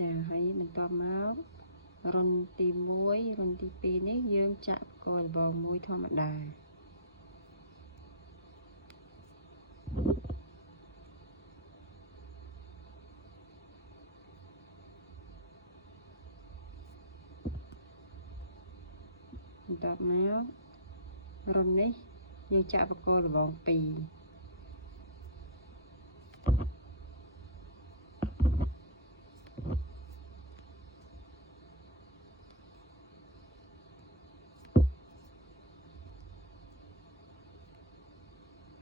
ចាហើយបន្តមករុនទី1រុនទី2នេះយើងចាក់កលបងមួយធម្មតាបន្តមករុននេះយើងចាក់បកលបង2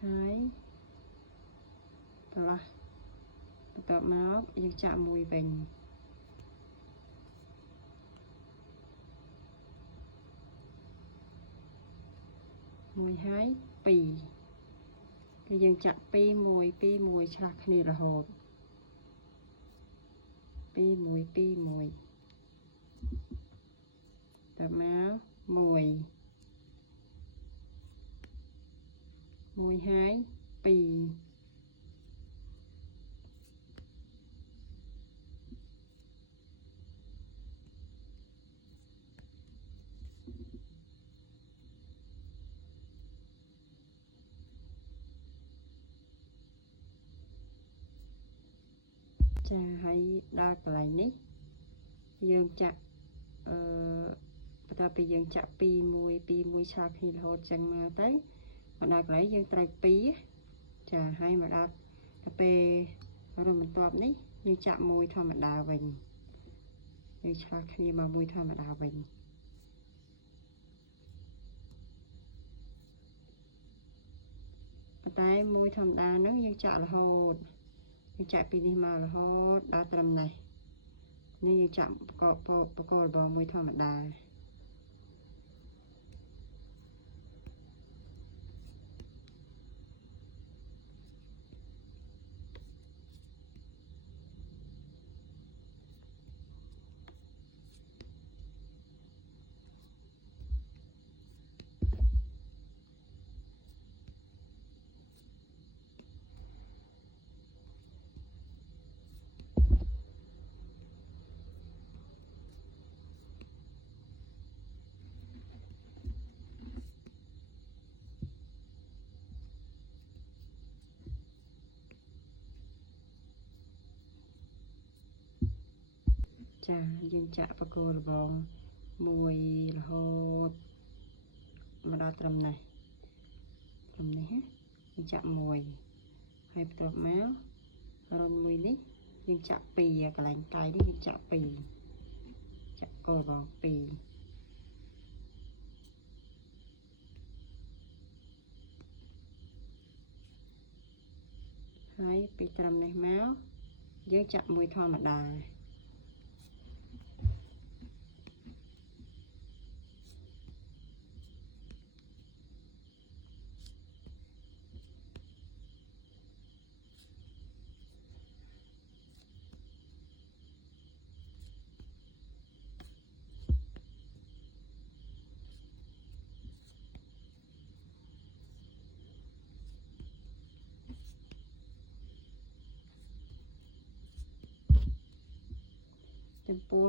ហើយបន្ទាប់មកយើងចាក់មួយវិញមួយហើយ2គឺយើងចាក់2 1 2 1ឆ្លាស់គ្នារហូត2 1 2 1តើមក1ហើយ2ចាហើយដល់កន្លែងនេះយើងចាក់បន្ទាប់ពីយើងចាក់2 1 2 1ឆ្លាស់គ្នារហូតចឹងមកទៅមកដល់កន្លែងយើងត្រូវ2ចាហើយមកដល់ពេលរួមបន្ទាប់នេះយើងចាក់មួយធម្មតាវិញយើងឆ្លាស់គ្នាមកមួយធម្មតាវិញប៉ុន្តែមួយធម្មតាហ្នឹងយើងចាក់រហូតយើងចាក់ពីនេះមករហូតដល់ត្រឹមនេះនេះយើងចាក់បកលបងមួយធម្មតាចាយើងចាក់បកលបងមួយរហូតមកដល់ត្រឹមនេះយើងចាក់មួយហើយបន្ទាប់មករុនមួយនេះយើងចាក់2កន្លែងកាយនេះយើងចាក់2ចាក់កលបង2ហើយពីត្រឹមនេះមកយើងចាក់មួយធម្មតាចំពោះ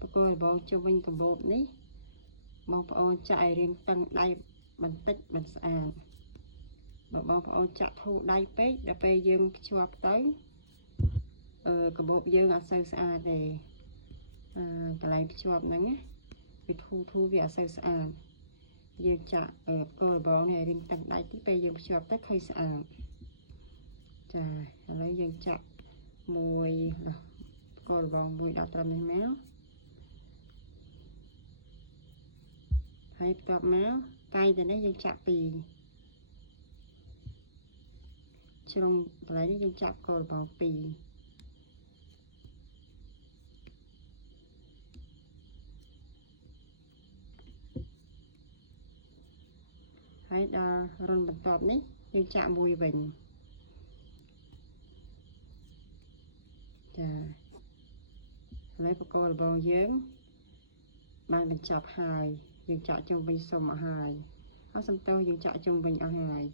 បកលបងជុំវិញកាបូបនេះបងប្អូនចាក់ឲ្យរាងតឹងដៃបន្តិចមិនស្អាតបើបងប្អូនចាក់ធូរដៃពេកដល់ពេលយើងភ្ជាប់ទៅកាបូបយើងអត់សូវស្អាតទេកន្លែងភ្ជាប់ហ្នឹងវាធូរវាអត់សូវស្អាតយើងចាក់បកលបងនេះរាងតឹងដៃទីពេលយើងភ្ជាប់ទៅឃើញស្អាតចាឥឡូវយើងចាក់មួយកលបងមួយដល់ត្រឹមនេះមកហើយបន្ទាប់មកកាយទៅនេះយើងចាក់2ជ្រុងកន្លែងនេះយើងចាក់កលបង2ហើយដល់រុនបន្ទាប់នេះយើងចាក់មួយវិញចាឥឡូវបកលបងយើងបានបញ្ចប់ហើយយើងចាក់ជុំវិញសុំអស់ហើយអស់សំទោសយើងចាក់ជុំវិញអស់ហើយអ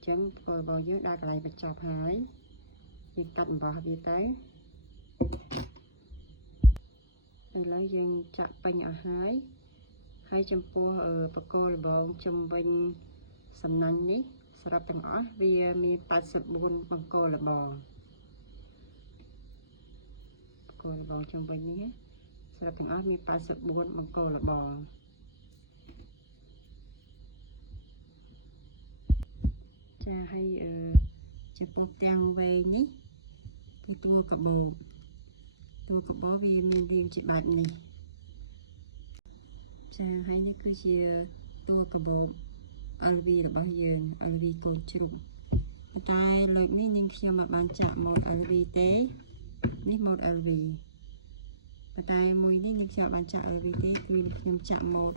ញ្ចឹងបកលបងយើងដល់កន្លែងបញ្ចប់ហើយយើងកាត់អំបោះវាទៅ ឡូវយើងចាក់ពេញអស់ហើយចំពោះបកគោលល្បងជំវិញសំណាញ់នេះសរុបទាំងអស់វាមាន84បង្គោលល្បងជំវិញនេះសរុបទាំងអស់មាន84បង្គោលល្បងចាហើយចំពោះទាំងវែងនេះគឺតួកបោវាមានរាងជាបែបនេះចាហើយនេះគឺជាតួកបោ LV របស់យើង LV កូនជ្រូកតែលើកនេះនាងខ្ញុំមិនបានចាក់ម៉ូត LV ទេនេះម៉ូត LV តែមួយនេះនាងខ្ញុំបានចាក់ LV ទេគឺខ្ញុំចាក់ម៉ូត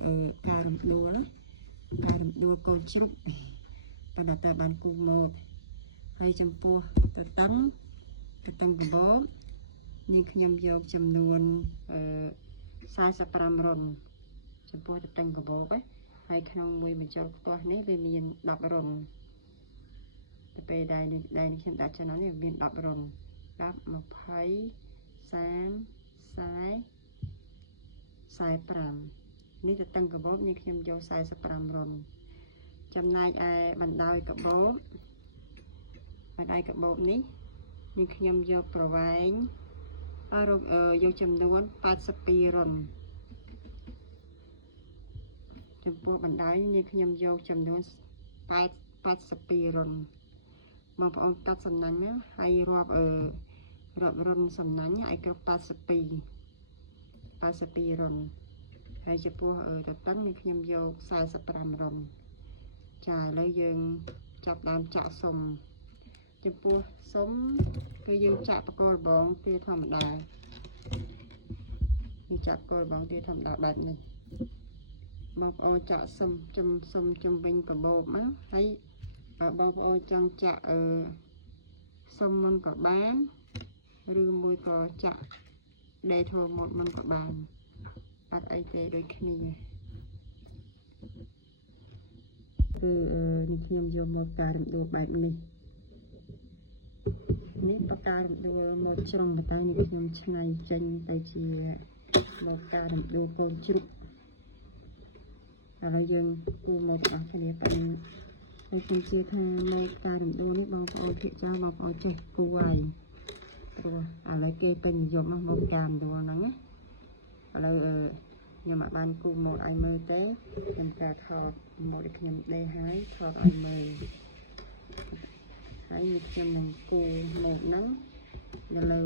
ការរំដួលកូនជ្រូកប៉ុន្តែបានគូម៉ូតហើយចំពោះតតឹងកបោនាងខ្ញុំយកចំនួន45រុនចំពោះតតឹងកបោហើយក្នុងមួយបញ្ចូលផ្ទាស់នេះវាមាន10រុនទៅពេលដែលខ្ញុំដាក់ចំណុចនេះមាន10រុន10 20 30 45នេះតតឹងកបោនាងខ្ញុំយក45រុនចំណែកឯបណ្ដោយកបោនេះនាងខ្ញុំយកប្រវែងយកចំនួន82រុនចំពោះបណ្ដោយនាងខ្ញុំយកចំនួន82រុនបងប្អូនកាត់សំណាញ់ណាហើយរាប់រុនសំណាញ់ឲ្យគ្រប់82រុនហើយចំពោះតតឹងនាងខ្ញុំយក45រុនចាឥឡូវយើងចាប់ដើមចាក់សុំចំពោះសុំគឺយើងចាក់បកគោលល្បងទាធម្មតាបែបនេះបងប្អូនចាក់សុំជំវិញកាបូបមកហើយបងប្អូនចង់ចាក់សុំមុនក៏បានឬមួយក៏ចាក់ដេធូម៉ូតមុនក៏បានអត់អីទេដូចគ្នាគឺនេះខ្ញុំយកមកការរំដួលបែបនេះបកការរំដួលមកជ្រុងបតានេះខ្ញុំឆ្នៃចេញទៅជាមកការរំដួលកូនជ្រូកឥឡូវយើងគូមកអស់គ្នាប៉ុណ្ណឹងហើយខ្ញុំជឿថាមកការរំដួលនេះបងប្អូនភាគច្រើនបងប្អូនចេះគូហើយព្រោះឥឡូវគេពេញនិយមមកការរំដួលហ្នឹងណាឥឡូវខ្ញុំអត់បានគូមកឲ្យមើលទេខ្ញុំការថតមកឲ្យខ្ញុំដេកហើយថតឲ្យមើលហើយខ្ញុំនឹងគូមកហ្នឹងនៅលើ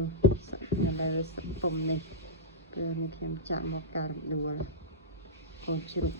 សង្គមនេះគឺខ្ញុំចាក់មកការរំដួលកូនជ្រូក